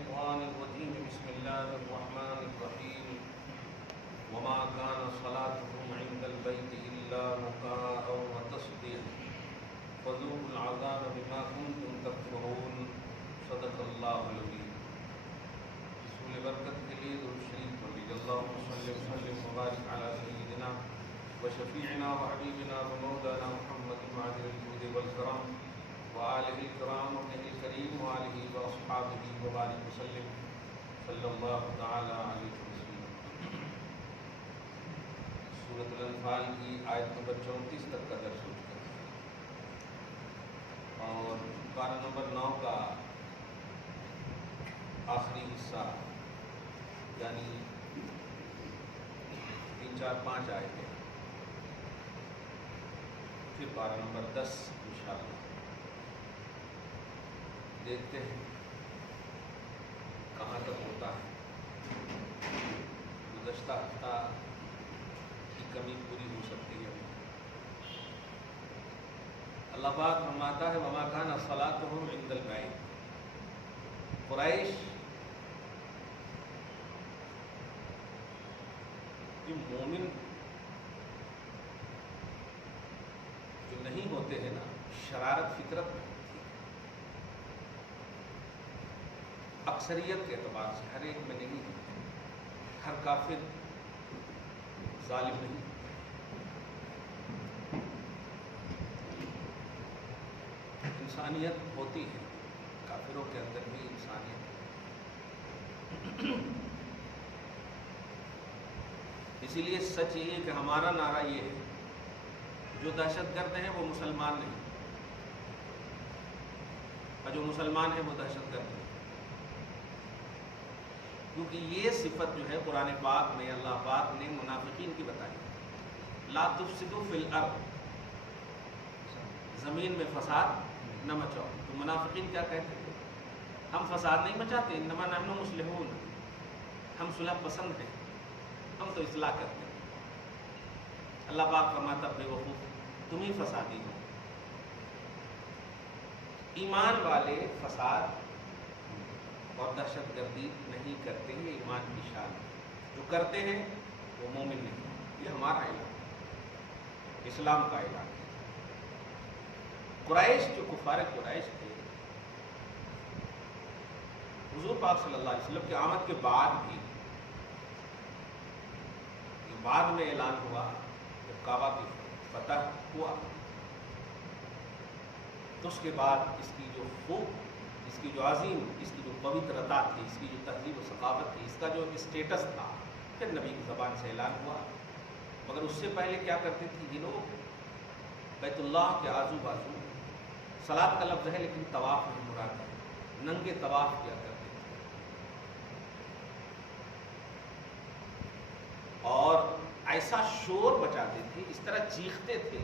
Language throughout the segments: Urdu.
الشيطان الرجيم بسم الله الرحمن الرحيم وما كان صلاتهم عند البيت إلا مكاء وتصديق فذوقوا العذاب بما كنتم تكفرون صدق الله العظيم. رسول برکت کے لیے درود شریف پڑھیے. اللهم صل وسلم وبارك على سيدنا وشفيعنا وحبيبنا ومولانا محمد معدن الجود والكرم وآلہ الکرام وابنہ الکریم وآلہ واصحابہ وبارک وسلم صلی اللہ تعالی علیہ وسلم. سورۃ الانفال کی آیت نمبر 34 تک کا درس ہو چکا ہے اور پارہ نمبر 9 کا آخری حصہ یعنی 3 4 5 آیتیں، پھر پارہ نمبر 10 انشاءاللہ دیکھتے ہیں کہاں تک ہوتا ہے. گزشتہ ہفتہ کی کمی پوری ہو سکتی ہے. اللہ پاک فرماتا ہے وما کان صلاتهم عند البیت. قریش جو مومن جو نہیں ہوتے ہیں نا، شرارت فطرت میں اکثریت کے اعتبار سے ہر ایک میں نہیں ہے. ہر کافر ظالم نہیں. انسانیت ہوتی ہے، کافروں کے اندر بھی انسانیت. اسی لیے سچ یہ ہے کہ ہمارا نعرہ یہ ہے جو دہشت گرد ہیں وہ مسلمان نہیں، اور جو مسلمان ہیں وہ دہشت گرد نہیں. کیونکہ یہ صفت جو ہے قرآن پاک میں اللہ پاک نے منافقین کی بتائی. لا تفسدوا فی الارض، زمین میں فساد نہ مچاؤ. تو منافقین کیا کہتے ہیں؟ ہم فساد نہیں مچاتے، انما نحن مصلحون، ہم صلح پسند ہیں، ہم تو اصلاح کرتے ہیں. اللہ پاک فرماتا بے وقوف تم ہی فسادی ہو. ایمان والے فساد اور دہشت گردی نہیں کرتے. یہ ایمان کی شان ہے. جو کرتے ہیں وہ مومن نہیں. یہ ہمارا اعلان، اسلام کا اعلان ہے. قریش جو کفار قریش تھے، حضور پاک صلی اللہ علیہ وسلم کی آمد کے بعد بھی یہ بعد میں اعلان ہوا جب کعبہ کی فتح ہوا تو اس کے بعد اس کی جو خوب، اس کی جو عظیم، اس کی جو پوترتا تھی، اس کی جو تہذیب و ثقافت تھی، اس کا جو اسٹیٹس تھا، پھر نبی کی زبان سے اعلان ہوا. مگر اس سے پہلے کیا کرتے تھے یہ لوگ؟ بیت اللہ کے آزو بازو صلاۃ کا لفظ ہے لیکن طواف نہیں مراد ہے، ننگے طواف کیا کرتے تھے. اور ایسا شور بچاتے تھے، اس طرح چیختے تھے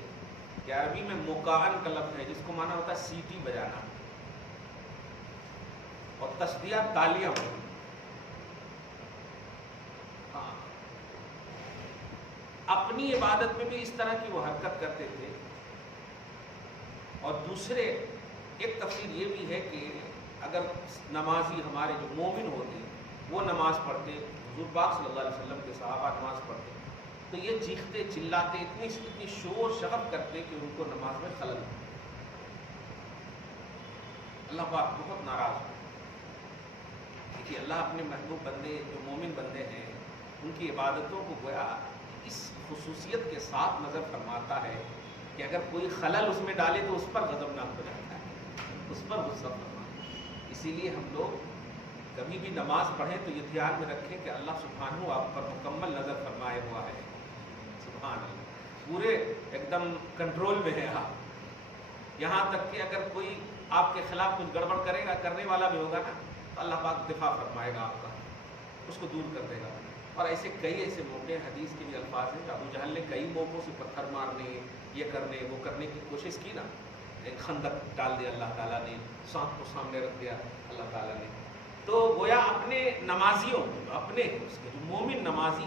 کہ عربی میں مکان کا لفظ ہے جس کو مانا ہوتا ہے سیٹی بجانا، اور تصدیہ تالیاں ہوئی. ہاں، اپنی عبادت میں بھی اس طرح کی وہ حرکت کرتے تھے. اور دوسرے ایک تفسیر یہ بھی ہے کہ اگر نمازی ہمارے جو مومن ہوتے وہ نماز پڑھتے، حضور پاک صلی اللہ علیہ وسلم کے صحابہ نماز پڑھتے، تو یہ چیختے چلاتے، اتنی شور شغب کرتے کہ ان کو نماز میں خلل ہوتا. اللہ پاک بہت ناراض ہو کہ اللہ اپنے محبوب بندے جو مومن بندے ہیں ان کی عبادتوں کو گویا اس خصوصیت کے ساتھ نظر فرماتا ہے کہ اگر کوئی خلل اس میں ڈالے تو اس پر غضبناک ہو جاتا ہے، اس پر غصہ فرماتا ہے. اسی لیے ہم لوگ کبھی بھی نماز پڑھیں تو یہ دھیان میں رکھیں کہ اللہ سبحانہ آپ پر مکمل نظر فرمائے ہوا ہے. سبحان اللہ، پورے ایک دم کنٹرول میں ہے آپ. یہاں تک کہ اگر کوئی آپ کے خلاف کچھ گڑبڑ کرے گا، کرنے والا بھی ہوگا نا، تو اللہ پاک دفاع فرمائے گا آپ کا، اس کو دور کر دے گا. اور ایسے کئی ایسے موقع حدیث کے بھی الفاظ ہیں کہ ابو جہل نے کئی موقعوں سے پتھر مارنے، یہ کرنے وہ کرنے کی کوشش کی نا. ایک خندق ڈال دیا اللہ تعالیٰ نے، سانپ کو سامنے رکھ دیا اللہ تعالیٰ نے. تو گویا اپنے نمازیوں، اپنے اس کے جو مومن نمازی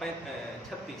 36,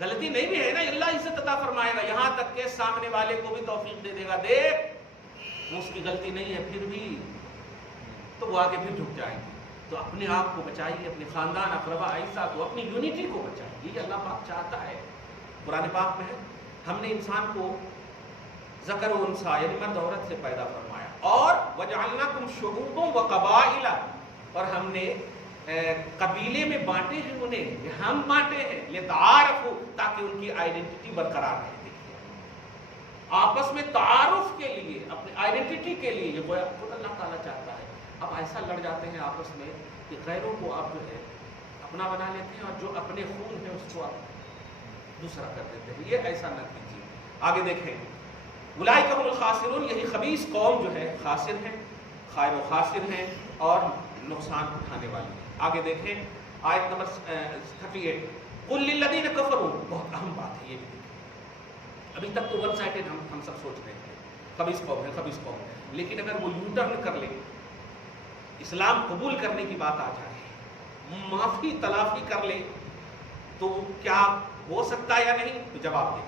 غلطی نہیں بھی ہے نا اللہ عزت عطا فرمائے گا، یہاں تک کہ سامنے والے کو بھی توفیق دے دے گا، دیکھ اس کی غلطی نہیں ہے پھر بھی، تو وہ آگے پھر جھک جائیں گے۔ تو اپنے آپ کو بچائیے، اپنے خاندان اقربا اعزا کو، اپنی یونٹی کو بچائیے، یہ اللہ پاک چاہتا ہے۔ قرآن پاک میں ہے ہم نے انسان کو ذکر و انثیٰ یعنی مرد عورت سے پیدا فرمایا، اور وجعلناکم شعوبا وقبائل، اور ہم نے قبیلے میں بانٹے ہیں انہیں، ہم بانٹے ہیں لتعارفوا، تاکہ ان کی آئیڈینٹی برقرار رہے۔ آپس میں تعارف کے لیے، اپنی آئیڈینٹی کے لیے، یہ خود اللہ تعالیٰ چاہتا ہے۔ اب ایسا لڑ جاتے ہیں آپس میں کہ غیروں کو آپ جو ہے اپنا بنا لیتے ہیں، اور جو اپنے خون ہے اس کو آپ دوسرا کر دیتے ہیں، یہ ایسا نہ کیجیے۔ آگے دیکھیں، اولئک هم الخاسرون، یہی خبیث قوم جو ہے خاسر ہیں، خائر و خاسر ہیں اور نقصان اٹھانے والی ہیں۔ آگے دیکھیں آیت نمبر 38، قل للذین کفروا، بہت اہم بات ہے یہ بھی۔ ابھی تک تو ون سائڈڈ ہم سب سوچ رہے ہیں خبیث قوم ہے، خبیث قوم ہے، لیکن اگر وہ یو ٹرن کر لے، اسلام قبول کرنے کی بات آ جائے، معافی تلافی کر لے، تو کیا ہو سکتا ہے یا نہیں؟ تو جواب دیں۔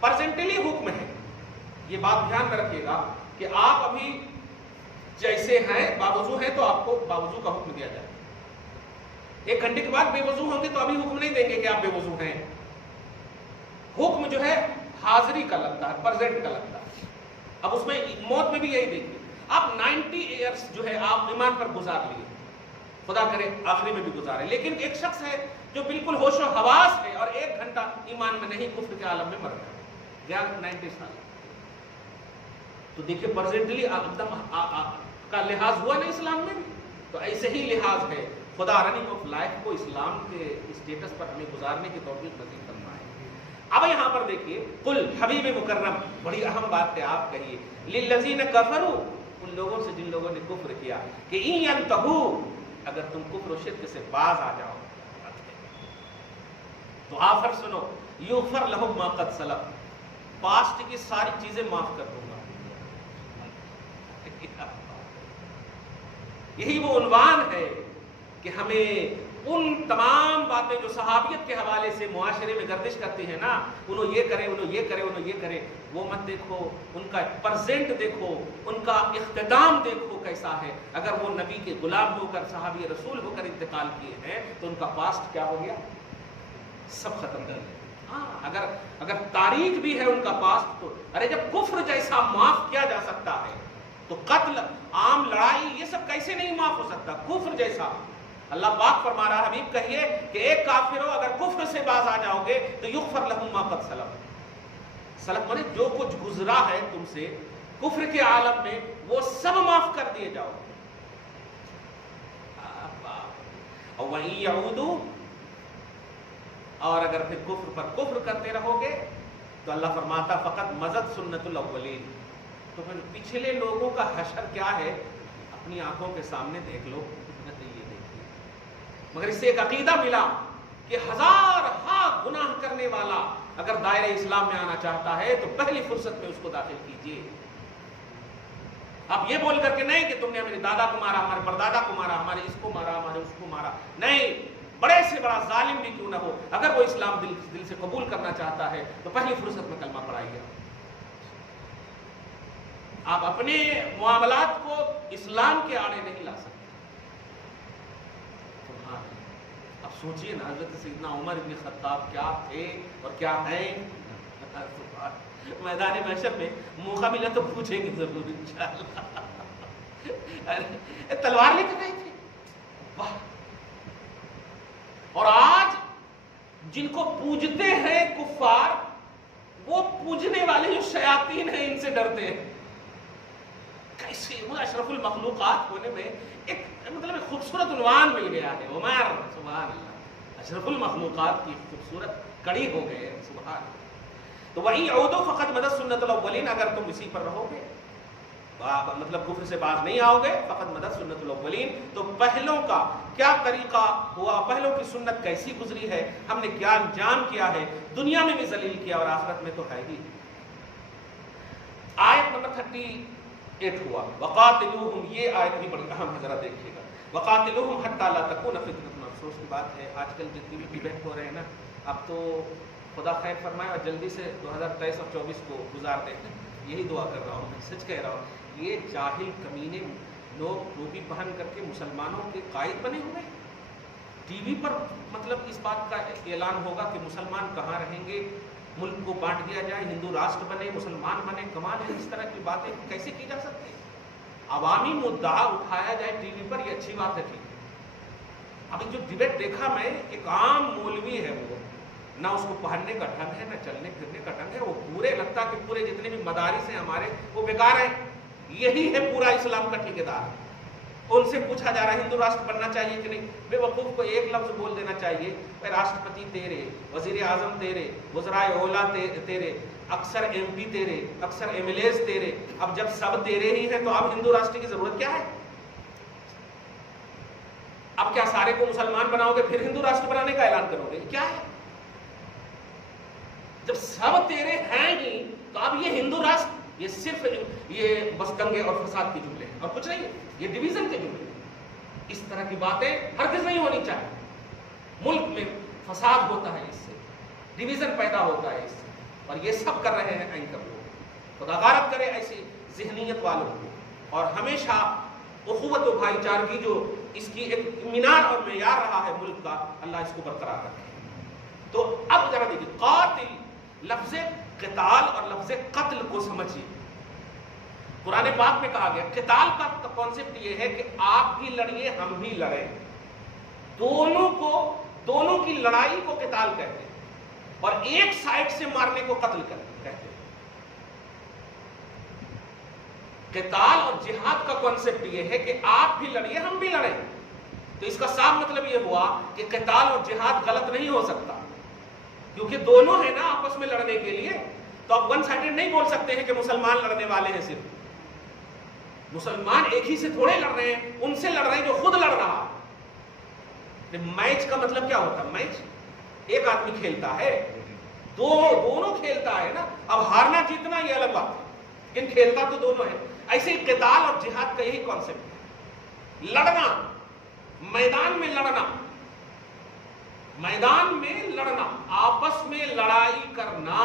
پرسنٹلی حکم ہے، یہ بات دھیان میں رکھیے گا کہ آپ ابھی جیسے ہیں باوضو ہیں تو آپ کو باوضو کا حکم دیا جائے، 1 گھنٹے کے بعد بے وضو ہوں گے تو ابھی حکم نہیں دیں گے کہ آپ بے وضو ہیں۔ حکم جو ہے حاضری کا لگتا ہے، پرزینٹ کا لگتا ہے۔ اب اس میں موت میں بھی یہی دیکھیے، آپ 90 ایئرس جو ہے آپ ایمان پر گزار لیے، خدا کرے آخری میں بھی گزارے، لیکن ایک شخص ہے جو بالکل ہوش و حواس ہے اور 1 گھنٹہ ایمان میں نہیں، کفر کے عالم میں مر گیا 90 سال، تو دیکھیے پرزینٹلی ایک دم کا لحاظ ہوا نا اسلام میں بھی، تو ایسے ہی لحاظ ہے۔ خدا رننگ آف لائف کو اسلام کے اسٹیٹس پر ہمیں گزارنے کی توفیق نصیب فرمائے۔ اب یہاں پر دیکھیے، قل حبیب مکرم، بڑی اہم بات ہے، آپ کہیے للذین کفروا، ان لوگوں سے جن لوگوں نے کفر کیا، کہ ان ینتہوا، اگر تم کفر و شرک سے باز آ جاؤ تو آفر سنو، یغفر لہم ما قد سلف، پاسٹ کی ساری چیزیں معاف کر دوں گا۔ یہی وہ عنوان ہے کہ ہمیں ان تمام باتیں جو صحابیت کے حوالے سے معاشرے میں گردش کرتی ہیں نا، انہوں یہ کرے، انہوں یہ کرے، انہوں یہ کرے، وہ مت دیکھو، ان کا پرزینٹ دیکھو، ان کا اختتام دیکھو کیسا ہے۔ اگر وہ نبی کے غلام ہو کر، صحابی رسول ہو کر انتقال کیے ہیں تو ان کا پاسٹ کیا ہو گیا؟ سب ختم کر دیا۔ ہاں، اگر تاریخ بھی ہے ان کا پاسٹ، تو ارے جب کفر جیسا معاف کیا جا سکتا ہے تو قتل، عام لڑائی، یہ سب کیسے نہیں معاف ہو سکتا؟ کفر جیسا اللہ پاک فرما رہا، حبیب کہیے کہ ایک کافر ہو، اگر کفر سے باز آ جاؤ گے تو یغفر لہم ما قد سلف، سلف مانے جو کچھ گزرا ہے تم سے کفر کے عالم میں، وہ سب معاف کر دیے جاؤ گے۔ اور وَإِن يَعُودُوا، اور اگر پھر کفر پر کفر کرتے رہو گے تو اللہ فرماتا فقط مضت سنت الاولین، تو پھر پچھلے لوگوں کا حشر کیا ہے اپنی آنکھوں کے سامنے دیکھ لو، یہ دیکھیے۔ مگر اس سے ایک عقیدہ ملا کہ 1000 گناہ کرنے والا اگر دائرہ اسلام میں آنا چاہتا ہے تو پہلی فرصت میں اس کو داخل کیجیے۔ آپ یہ بول کر کے نہیں کہ تم نے ہمارے دادا کو مارا، ہمارے پردادا کو مارا، ہمارے اس کو مارا، ہمارے اس کو مارا، نہیں، بڑے سے بڑا ظالم بھی کیوں نہ ہو، اگر وہ اسلام دل سے قبول کرنا چاہتا ہے تو پہلی فرصت میں کلمہ پڑھائیے۔ آپ اپنے معاملات کو اسلام کے آڑے نہیں لا سکتے۔ اب سوچئے نا، حضرت سیدنا عمر بن خطاب کیا تھے اور کیا ہیں۔ میدان محشر میں موقع ملا تو پوچھیں گے ضرور انشاءاللہ۔ تلوار لے کر گئے تھے، واہ! اور آج جن کو پوجتے ہیں کفار، وہ پوجنے والے جو شیاطین ہیں ان سے ڈرتے ہیں۔ کیسے وہ اشرف المخلوقات ہونے میں ایک مطلب ایک خوبصورت عنوان مل گیا ہے، عمر، سبحان اللہ، اشرف المخلوقات کی خوبصورت کڑی ہو گئے، سبحان اللہ۔ تو وہی عودو فقط مدد سنت الاولین، اگر تم اسی پر رہو گے، مطلب کفر سے باز نہیں آؤ گے، فقط مدد سنت الاولین، تو پہلوں کا کیا طریقہ ہوا، پہلوں کی سنت کیسی گزری ہے، ہم نے کیا انجام کیا ہے، دنیا میں بھی ذلیل کیا اور آخرت میں تو ہے ہی۔ آیت نمبر 38 ہوا، وقاتلوہم، یہ آیت بھی بڑی اہم ہے، ذرا دیکھیے گا، وقاتلوہم حتی لا تکون فتنۃ۔ افسوس کی بات ہے آج کل جتنی بھی ڈیبیٹ ہو رہے ہیں نا، اب تو خدا خیر فرمائے اور جلدی سے 2023 اور 24 کو گزار دیں، یہی دعا کر رہا ہوں میں، سچ کہہ رہا ہوں۔ یہ جاہل کمینے لوگ ٹوپی پہن کر کے مسلمانوں کے قائد بنے ہوئے، ٹی وی پر مطلب اس بات کا اعلان ہوگا کہ مسلمان کہاں رہیں گے، ملک کو بانٹ دیا جائے، ہندو راشٹر بنے، مسلمان بنے۔ کمال ہے، اس طرح کی باتیں کیسے کی جا سکتی ہیں؟ عوامی مدعا اٹھایا جائے ٹی وی پر، یہ اچھی بات ہے، ٹھیک ہے۔ ابھی جو ڈبیٹ دیکھا میں، ایک عام مولوی ہے، وہ نہ اس کو پہننے کا ڈھنگ ہے، نہ چلنے پھرنے کا ڈھنگ ہے، وہ پورے لگتا کہ پورے جتنے بھی مدارس ہیں ہمارے وہ بیکار ہیں، یہی ہے پورا اسلام کا ٹھیکیدار۔ ان سے پوچھا جا رہا ہے ہندو راشٹر بننا چاہیے کہ نہیں، بے وقوف کو ایک لفظ بول دینا چاہیے، بھائی راشٹرپتی تیرے، وزیر اعظم تیرے، وزرائے اولا تیرے، اکثر ایم پی تیرے، اکثر ایم ایل ایز تیرے۔ اب جب سب تیرے ہی ہیں تو اب ہندو راشٹر کی ضرورت کیا ہے؟ اب کیا سارے کو مسلمان بناؤ گے پھر ہندو راشٹر بنانے کا اعلان کرو گے؟ کیا ہے؟ جب سب تیرے ہیں ہی تو اب یہ ہندو راشٹر، یہ صرف یہ بس دنگے اور فساد کے جملے ہیں اور کچھ نہیں ہے، یہ ڈویژن کے جملے ہیں۔ اس طرح کی باتیں ہرگز نہیں ہونی چاہیے۔ ملک میں فساد ہوتا ہے، اس سے ڈویژن پیدا ہوتا ہے، اس سے، اور یہ سب کر رہے ہیں اینکر لوگ۔ خدا غارت کرے ایسی ذہنیت والوں کو، اور ہمیشہ اخوت و بھائی چارگی جو اس کی ایک مینار اور معیار رہا ہے ملک کا، اللہ اس کو برقرار رکھے۔ تو اب ذرا دیکھیے، قاتل، لفظ قتال اور لفظ قتل کو سمجھیے۔ قرآن پاک میں کہا گیا، قتال کا کانسیپٹ یہ ہے کہ آپ بھی لڑیے ہم بھی لڑیں، دونوں کی لڑائی کو قتال کہتے ہیں، اور ایک سائڈ سے مارنے کو قتل کہتے ہیں۔ قتال اور جہاد کا کانسیپٹ یہ ہے کہ آپ بھی لڑیے ہم بھی لڑیں۔ تو اس کا صاف مطلب یہ ہوا کہ قتال اور جہاد غلط نہیں ہو سکتا، کیونکہ دونوں ہیں نا آپس میں لڑنے کے لیے۔ تو آپ ون سائیڈڈ نہیں بول سکتے ہیں کہ مسلمان لڑنے والے ہیں، صرف مسلمان ایک ہی سے تھوڑے لڑ رہے ہیں، ان سے لڑ رہے ہیں جو خود لڑ رہا۔ میچ کا مطلب کیا ہوتا ہے؟ میچ ایک آدمی کھیلتا ہے، دونوں کھیلتا ہے نا۔ اب ہارنا جیتنا یہ الگ بات ہے، لیکن کھیلتا تو دونوں ہے۔ ایسے ہی قتال اور جہاد کا یہی کانسیپٹ ہے، لڑنا، میدان میں لڑنا، میدان میں لڑنا، آپس میں لڑائی کرنا،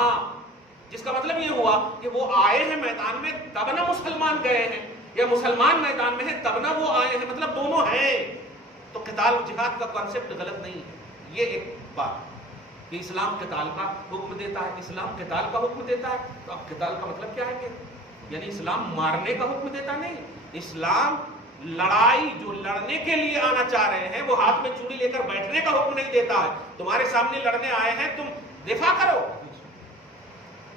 جس کا مطلب یہ ہوا کہ وہ آئے ہیں میدان میں تب نہ مسلمان گئے ہیں، یا مسلمان میدان میں ہیں تب نہ وہ آئے ہیں، مطلب دونوں ہیں۔ تو قتال و جہاد کا کانسیپٹ غلط نہیں ہے۔ یہ ایک بات کہ اسلام قتال کا حکم دیتا ہے، اسلام قتال کا حکم دیتا ہے، تو اب قتال کا مطلب کیا ہے کہ یعنی اسلام مارنے کا حکم دیتا نہیں، اسلام لڑائی جو لڑنے کے لیے آنا چاہ رہے ہیں وہ ہاتھ میں چوڑی لے کر بیٹھنے کا حکم نہیں دیتا ہے۔ تمہارے سامنے لڑنے آئے ہیں، تم دفاع کرو،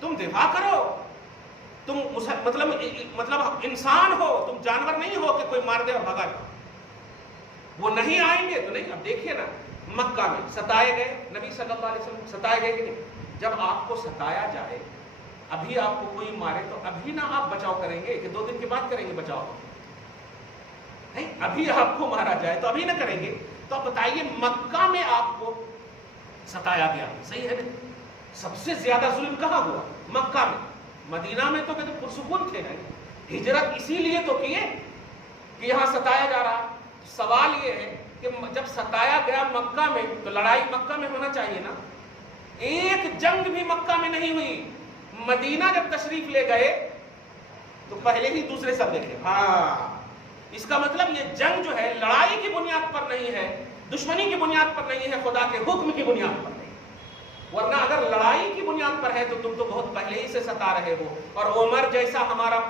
تم دفاع کرو، تم مطلب انسان ہو، تم جانور نہیں ہو کہ کوئی مار دے اور بھگا جائے۔ وہ نہیں آئیں گے تو نہیں۔ اب دیکھیے نا، مکہ میں ستائے گئے، نبی صلی اللہ علیہ وسلم ستائے گئے کہ نہیں؟ جب آپ کو ستایا جائے، ابھی آپ کو کوئی مارے تو ابھی نہ آپ بچاؤ کریں گے کہ 2 دن کے بعد کریں گے بچاؤ؟ نہیں، ابھی آپ کو مارا جائے تو ابھی نہ کریں گے۔ تو آپ بتائیے، مکہ میں آپ کو ستایا گیا، صحیح ہے نا؟ سب سے زیادہ ظلم کہاں ہوا؟ مکہ میں۔ مدینہ میں تو پرسکون تھے نا، ہجرت اسی لیے تو کیے کہ یہاں ستایا جا رہا۔ سوال یہ ہے کہ جب ستایا گیا مکہ میں تو لڑائی مکہ میں ہونا چاہیے نا۔ ایک جنگ بھی مکہ میں نہیں ہوئی۔ مدینہ جب تشریف لے گئے تو پہلے ہی دوسرے سب دیکھے۔ ہاں، اس کا مطلب یہ جنگ جو ہے لڑائی کی بنیاد پر نہیں ہے، دشمنی کی بنیاد پر نہیں ہے، خدا کے حکم کی بنیاد پر نہیں۔ ورنہ اگر لڑائی کی بنیاد پر ہے تو تم تو بہت پہلے ہی سے ستا رہے ہو، اور عمر جیسا ہمارا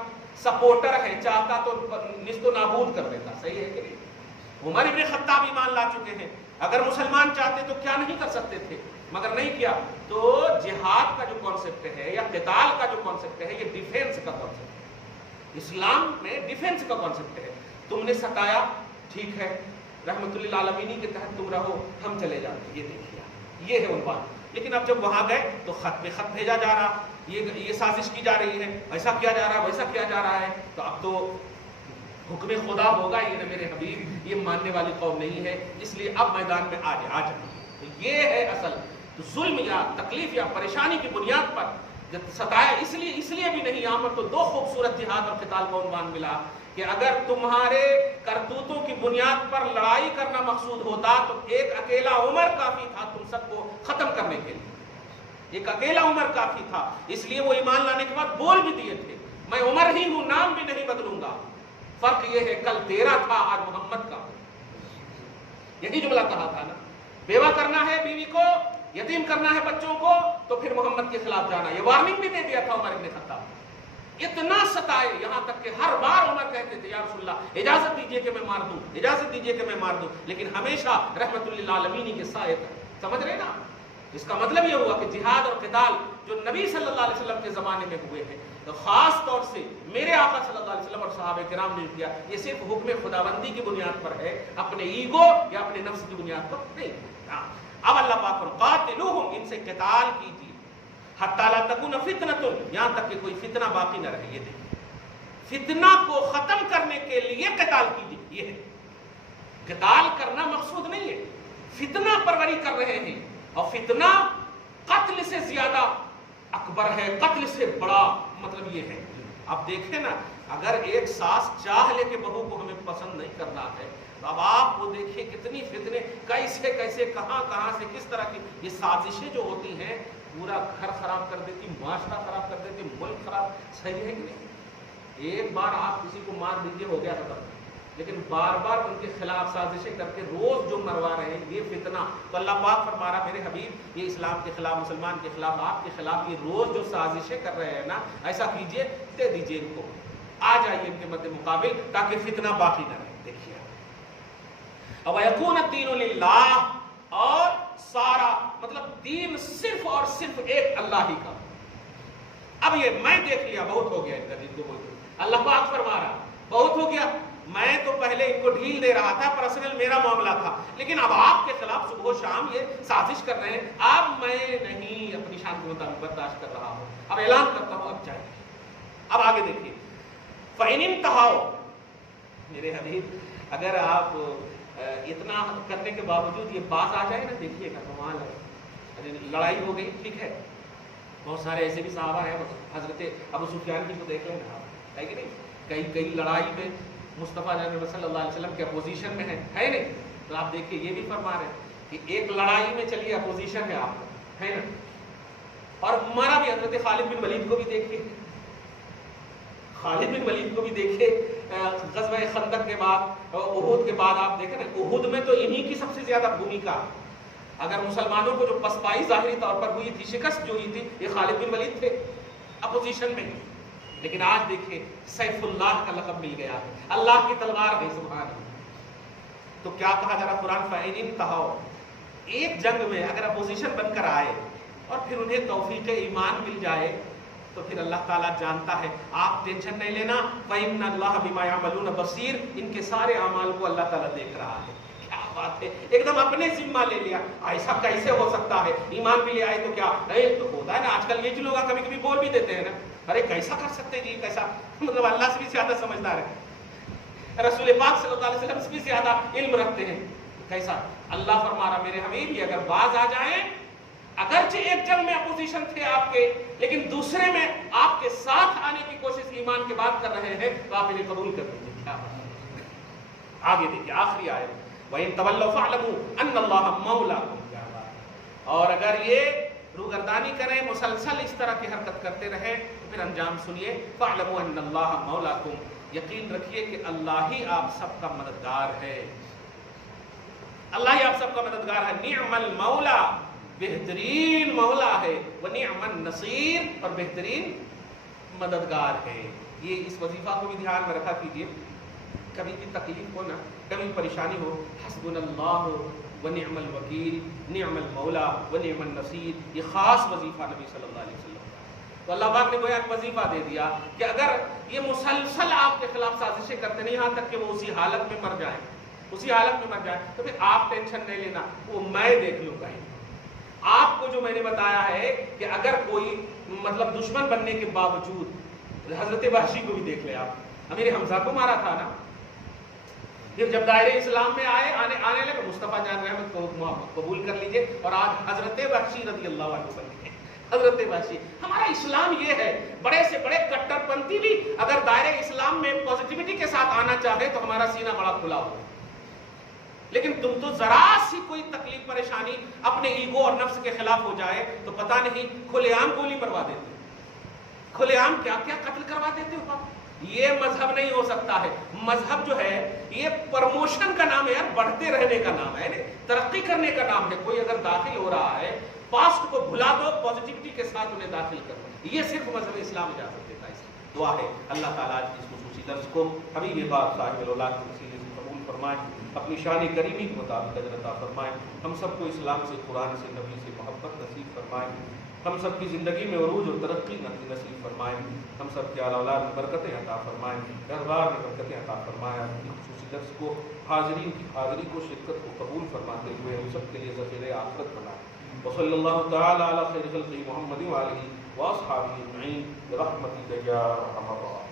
سپورٹر ہے، چاہتا تو نست و نابود کر دیتا، صحیح ہے کہ نہیں؟ عمر ابن خطاب ایمان لا چکے ہیں، اگر مسلمان چاہتے تو کیا نہیں کر سکتے تھے، مگر نہیں کیا۔ تو جہاد کا جو کانسیپٹ ہے یا قتال کا جو کانسیپٹ ہے، یہ ڈیفینس کا کانسیپٹ ہے۔ اسلام میں ڈیفینس کا کانسیپٹ ہے۔ تم نے ستایا، ٹھیک ہے، رحمت للعالمین کے تحت تم رہو، ہم چلے جاتے، یہ دیکھیے، یہ ہے عنوان۔ لیکن اب جب وہاں گئے تو خط پہ خط بھیجا جا رہا، یہ سازش کی جا رہی ہے، ایسا کیا جا رہا ہے، ویسا کیا جا رہا ہے، تو اب تو حکم خدا ہوگا یہ ہے میرے حبیب، یہ ماننے والی قوم نہیں ہے، اس لیے اب میدان میں آ جائیں۔ تو یہ ہے اصل ظلم یا تکلیف یا پریشانی کی بنیاد پر جب ستایا، اس لیے بھی نہیں۔ یہاں پر تو 2 خوبصورت جہاد اور قتال کا عنوان ملا کہ اگر تمہارے کرتوتوں کی بنیاد پر لڑائی کرنا مقصود ہوتا تو ایک اکیلا عمر کافی تھا تم سب کو ختم کرنے کے لیے۔ ایک اکیلا عمر کافی تھا، اس لیے وہ ایمان لانے کے بعد بول بھی دیے تھے میں عمر ہی ہوں، نام بھی نہیں بدلوں گا، فرق یہ ہے کل تیرا تھا آج محمد کا، یہی جملہ کہا تھا نا، بیوہ کرنا ہے بیوی کو، یتیم کرنا ہے بچوں کو، تو پھر محمد کے خلاف جانا، یہ وارننگ بھی دے دیا تھا عمر بن خطاب۔ اتنا ستائے یہاں تک کہ ہر بار عمر کہتے تھے یا رسول اللہ اجازت دیجئے کہ میں مار دوں، اجازت دیجئے کہ میں مار دوں، لیکن ہمیشہ رحمت للعالمین کے سائے پر۔ سمجھ رہے نا؟ اس کا مطلب یہ ہوا کہ جہاد اور قتال جو نبی صلی اللہ علیہ وسلم کے زمانے میں ہوئے ہیں، تو خاص طور سے میرے آقا صلی اللہ علیہ وسلم اور صحابہ کرام نے کیا، یہ صرف حکم خداوندی کی بنیاد پر ہے، اپنے ایگو یا اپنے نفس کی بنیاد پر نہیں۔ اب اللہ پاک فرماتا ہے قاتلوہم، ان سے قتال کیجیے، حتی لا تکون فتنۃ، یہاں تک کہ کوئی فتنہ باقی نہ رہے۔ یہ دیکھیے فتنہ کو ختم کرنے کے لیے قتال کیجیے، یہ ہے قتال کرنا مقصود نہیں ہے، فتنہ پروری کر رہے ہیں، اور فتنہ قتل سے زیادہ اکبر ہے، قتل سے بڑا مطلب یہ ہے۔ اب دیکھیں نا، اگر ایک ساس چاہ لے کہ بہو کو ہمیں پسند نہیں کرنا ہے، تو اب آپ وہ دیکھیں کتنی فتنے، کیسے کیسے کہاں کہاں سے کس طرح کی یہ سازشیں جو ہوتی ہیں، پورا گھر خراب کر دیتی، معاشرہ خراب کر دیتی، ملک خراب۔ صحیح ہے کہ نہیں؟ ایک بار آپ کسی کو مار دیجیے ہو گیا ختم، لیکن بار بار ان کے خلاف سازشیں کر کے روز جو مروا رہے ہیں، یہ فتنہ۔ تو اللہ پاک فرما رہا میرے حبیب، یہ اسلام کے خلاف، مسلمان کے خلاف، آپ کے خلاف یہ روز جو سازشیں کر رہے ہیں نا، ایسا کیجئے، دے دیجئے ان کو، آ جائیے ان کے مد مقابل، تاکہ فتنہ باقی نہ رہے۔ دیکھیے اب یکون الدین للہ، اور سارا مطلب دین صرف اور صرف ایک اللہ ہی کا۔ اب یہ میں دیکھ لیا بہت ہو گیا ان کا دین کو بولتے، اللہ پاک فرما رہا بہت ہو گیا، میں تو پہلے ان کو ڈھیل دے رہا تھا، پرسنل میرا معاملہ تھا، لیکن اب آپ کے خلاف صبح و شام یہ سازش کر رہے ہیں، اب میں نہیں اپنی شان کے مطابق برداشت کر رہا ہوں، اب اعلان کرتا ہوں اب چاہیے۔ اب آگے دیکھیے فَإِنِ انْتَهَوْا، میرے حبیب اگر آپ اتنا کرنے کے باوجود یہ بات آ جائے نا، دیکھیے گا کمال ہے، لڑائی ہو گئی، ٹھیک ہے، بہت سارے ایسے بھی صحابہ ہیں، حضرت ابو سفیان کی کو دیکھ لیں نا، ہے کہ نہیں، کئی لڑائی میں مصطفیٰ جناب صلی اللہ علیہ وسلم کے اپوزیشن میں ہے نہیں، تو آپ دیکھیے یہ بھی فرما رہے ہیں کہ ایک لڑائی میں چلیے اپوزیشن ہے آپ، ہے نا، اور ہمارا بھی حضرت خالد بن ولید کو بھی دیکھیے، خالد بن ولید کو بھی دیکھے غزوہ خندق کے بعد، احد کے بعد، آپ دیکھیں نا احد میں تو انہی کی سب سے زیادہ بھومیکا، اگر مسلمانوں کو جو پسپائی ظاہری طور پر ہوئی تھی، شکست جو ہوئی تھی، یہ خالد بن ولید تھے اپوزیشن میں، لیکن آج دیکھیں سیف اللہ کا لقب مل گیا، اللہ کی تلوار ہے، سبحان اللہ۔ تو کیا کہا جا رہا قرآن، فَإِنِ انْتَهَوْا، ایک جنگ میں اگر اپوزیشن بن کر آئے اور پھر انہیں توفیق ایمان مل جائے، تو پھر اللہ تعالیٰ جانتا ہے، آپ ٹینشن نہیں لینا، فَإِنَّ اللَّهَ بِمَا يَعْمَلُونَ بَصِيرٌ، ان کے سارے اعمال کو اللہ تعالیٰ دیکھ رہا ہے۔ کیا بات ہے، ایک دم اپنے ذمہ لے لیا، ایسا کیسے ہو سکتا ہے، ایمان بھی لے آئے تو کیا، تو ہوتا ہے نا آج کل یہ جو لوگ کبھی کبھی بول بھی دیتے ہیں نا، ارے کیسا کر سکتے جی، کیسا، مطلب اللہ سے بھی زیادہ سمجھدار ہے، رسول پاک صلی اللہ علیہ وسلم سے بھی زیادہ علم رکھتے ہیں، کیسا، اللہ فرما رہا میرے حبیب، یہ اگر باز آ جائیں، اگرچہ ایک جنگ میں اپوزیشن تھے آپ کے، لیکن دوسرے میں آپ کے ساتھ آنے کی کوشش ایمان کے بعد کر رہے ہیں، تو آپ انہیں قبول کر دیجیے۔ کیا آگے دیکھیے آخری آیت، وَإِن تَوَلَّوْا فَاعْلَمُوا أَنَّ اللَّهَ مَوْلَاكُمْ، اور اگر یہ روگردانی کریں، مسلسل اس طرح کی حرکت کرتے رہیں، تو پھر انجام سنیے، فَاعْلَمُوا أَنَّ اللَّهَ مَوْلَاكُمْ، یقین رکھیے کہ اللہ ہی آپ سب کا مددگار ہے، اللہ ہی آپ سب کا مددگار ہے، نعم المولا، بہترین مولا ہے، وَنِعْمَ النَّصِيرُ، اور بہترین مددگار ہے۔ یہ اس وظیفہ کو بھی دھیان میں رکھا کیجئے، کبھی بھی تکلیف ہو نا، کبھی پریشانی ہو، حسبنا اللہ ونعم الوکیل، نعم المولا ونعم النصیر، یہ خاص وظیفہ نبی صلی اللہ علیہ وسلم کا۔ تو اللہ پاک نے گویا ایک وظیفہ دے دیا کہ اگر یہ مسلسل آپ کے خلاف سازشیں کرتے نہیں، یہاں تک کہ وہ اسی حالت میں مر جائیں، اسی حالت میں مر جائیں، تو پھر آپ ٹینشن نہیں لینا، وہ میں دیکھ لوں گا۔ آپ کو جو میں نے بتایا ہے کہ اگر کوئی مطلب دشمن بننے کے باوجود، حضرت وحشی کو بھی دیکھ لے آپ، امیر حمزہ کو مارا تھا نا، پھر جب دائرے اسلام میں آنے لگے، مصطفیٰ جان رحمت کو قبول کر لیجئے، اور آج حضرت وحشی رضی اللہ عنہ بن گئے۔ حضرت وحشی، ہمارا اسلام یہ ہے، بڑے سے بڑے کٹر پنتھی بھی اگر دائرے اسلام میں پوزیٹیوٹی کے ساتھ آنا چاہے تو ہمارا سینہ بڑا کھلا ہو، لیکن تم تو ذرا سی کوئی تکلیف پریشانی اپنے ایگو اور نفس کے خلاف ہو جائے تو پتہ نہیں کھلے عام گولی مروا دیتے ہو، کھلے عام کیا کیا قتل کروا دیتے ہو آپ۔ یہ مذہب نہیں ہو سکتا ہے۔ مذہب جو ہے یہ پرموشن کا نام ہے یار، بڑھتے رہنے کا نام ہے، ترقی کرنے کا نام ہے۔ کوئی اگر داخل ہو رہا ہے پاسٹ کو بھلا دو، پازیٹیوٹی کے ساتھ انہیں داخل کرو، یہ صرف مذہب اسلام اجازت دیتا ہے۔ دعا ہے اللہ تعالیٰ آج اس خصوصی درس کو حبیب پاک صاحب الاولاد کے وسیلے سے قبول فرمائے، اپنی شان کریمی کے مطابق اجر عطا فرمائے، ہم سب کو اسلام سے، قرآن سے، نبی سے محبت نصیب فرمائے، ہم سب کی زندگی میں عروج اور ترقی نصیب فرمائے، ہم سب کے اعلیٰ اولاد میں برکتیں عطا فرمائے، گھر بار میں برکتیں عطا فرمائے۔ اپنی خصوصی درس کو حاضرین کی حاضری کو، شرکت کو قبول فرماتے ہوئے ہم سب کے لیے ذخیرہ آخرت بنائے۔ وصلی اللہ تعالی علی خیر خلقہ محمد وآلہ واصحابہ اجمعین برحمتک یا ارحم الراحمین۔